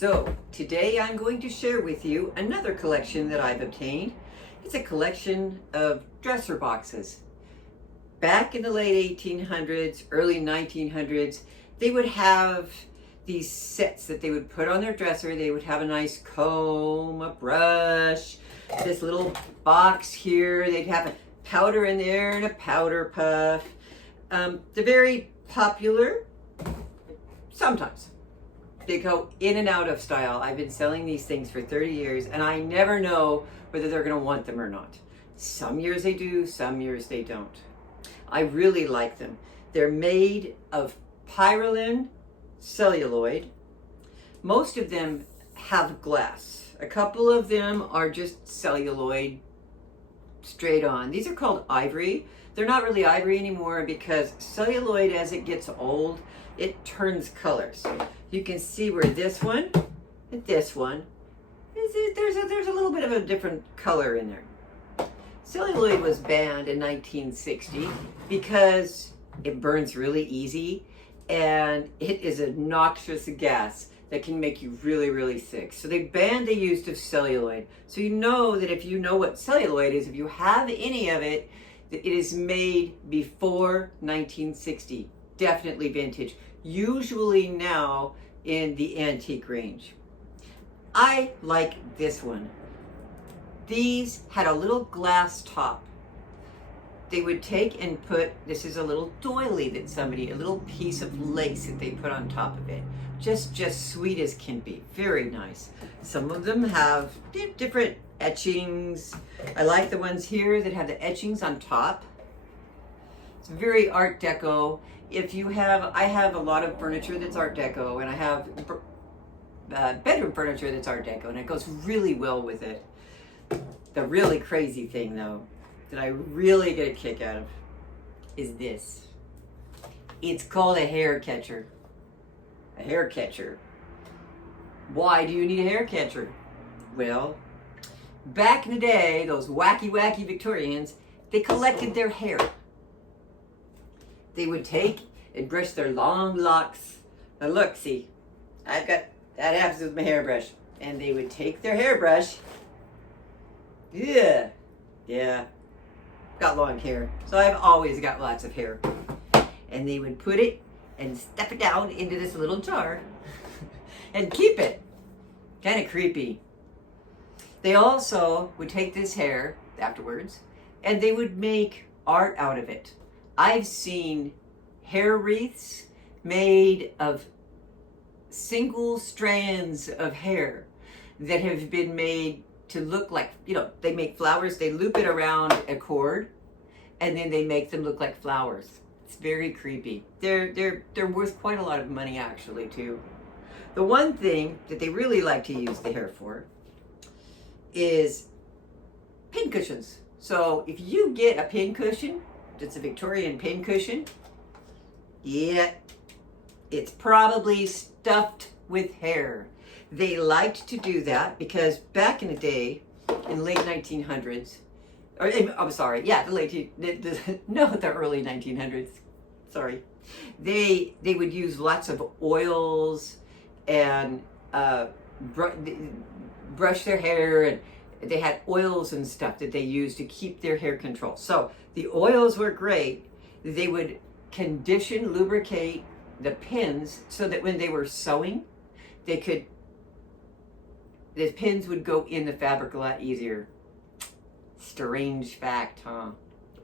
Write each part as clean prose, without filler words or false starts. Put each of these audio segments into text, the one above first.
So today I'm going to share with you another collection that I've obtained. It's a collection of dresser boxes. Back in the late 1800s, early 1900s, they would have these sets that they would put on their dresser. They would have a nice comb, a brush, this little box here. They'd have a powder in there and a powder puff. They're very popular sometimes. They go in and out of style. I've been selling these things for 30 years and I never know whether they're going to want them or not. Some years they do, some years they don't. I really like them. They're made of pyrrolin celluloid. Most of them have glass. A couple of them are just celluloid straight on. These are called ivory. They're not really ivory anymore because celluloid, as it gets old, it turns colors. You can see where this one and this one, there's a little bit of a different color in there. Celluloid was banned in 1960 because it burns really easy and it is a noxious gas that can make you really, really sick. So they banned the use of celluloid. So you know that if you know what celluloid is, if you have any of it, it is made before 1960. Definitely vintage. Usually now in the antique range. I like this one. These had a little glass top. They would take and put, this is a little doily that somebody, a little piece of lace that they put on top of it. Just sweet as can be. Very nice. Some of them have different etchings. I like the ones here that have the etchings on top. It's very Art Deco. If you have, I have a lot of furniture that's Art Deco, and I have bedroom furniture that's Art Deco, and it goes really well with it. The really crazy thing, though, that I really get a kick out of is this. It's called a hair catcher. A hair catcher. Why do you need a hair catcher? Well, back in the day, those wacky Victorians, they collected their hair. They would take and brush their long locks. Now look, see, I've got, that happens with my hairbrush. And they would take their hairbrush. Yeah, got long hair. So I've always got lots of hair. And they would put it and stuff it down into this little jar and keep it. Kind of creepy. They also would take this hair afterwards and they would make art out of it. I've seen hair wreaths made of single strands of hair that have been made to look like, you know, they make flowers, they loop it around a cord, and then they make them look like flowers. It's very creepy. They're worth quite a lot of money actually too. The one thing that they really like to use the hair for is pin cushions. So if you get a pin cushion, it's a Victorian pin cushion, yeah, it's probably stuffed with hair. They liked to do that because back in the day, in the late 1900s, or I'm sorry, yeah, the early 1900s, sorry, they would use lots of oils and brush their hair, and they had oils and stuff that they used to keep their hair control. So the oils were great. They would condition, lubricate the pins so that when they were sewing, the pins would go in the fabric a lot easier. Strange fact, huh?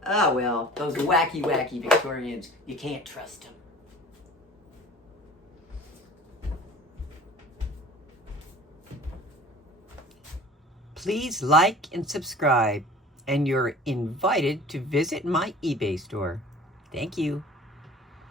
Ah, well, those wacky Victorians, you can't trust them. Please like and subscribe, and you're invited to visit my eBay store. Thank you.